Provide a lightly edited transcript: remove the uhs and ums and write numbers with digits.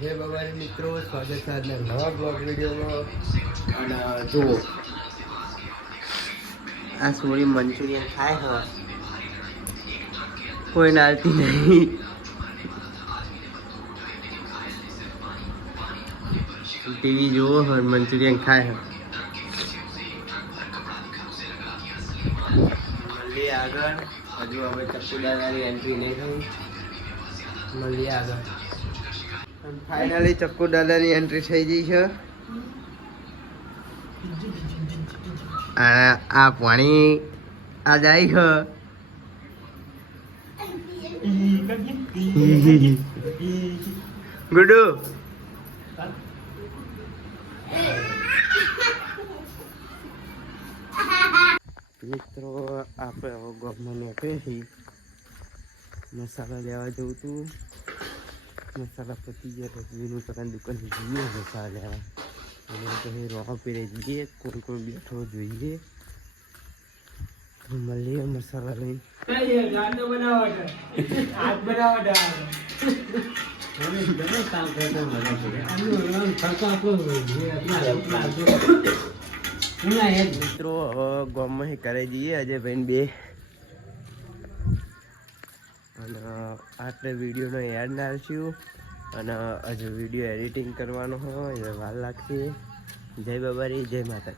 જય બાબારી મિત્રો, સ્વાગત છે આજના નવા બ્લોગ વિડીયોમાં. અને જુઓ આ સોરી મંચુરિયન ખાય હા, કોઈ નાલતી નહીં. ટીવી જુઓ હા, મંચુરિયન ખાય હા. મળીએ આગળ. હજુ હવે ચક્કુદાદાની એન્ટ્રી નહીં થઈ. મળીએ આગળ. ફાઇનલી ચક્કુ દાદાની એન્ટ્રી થઈ ગઈ છે. અને આ પાણી આ જાય છે. ગુડુ મિત્રો, આપણે હવે ગોમાં નીકળે મસાલા લેવા જવું હતું. મસાલા પતી ગયા તો વિનુ કાકાની દુકાન જઈએ મસાલા લેવા. અને પછી રોહ પીરે જઈએ, કોણ કોણ બેઠો જોઈએ. મળીએ મસાલા લઈને. મિત્રો ગામમાં કરે જઈએ અજયભાઈ બે. અને આટલે વિડીયોનો એડ નાખશું. અને હજુ વિડીયો એડિટિંગ કરવાનો હોય વાર લાગશે. જય બાબારી, જય માતા.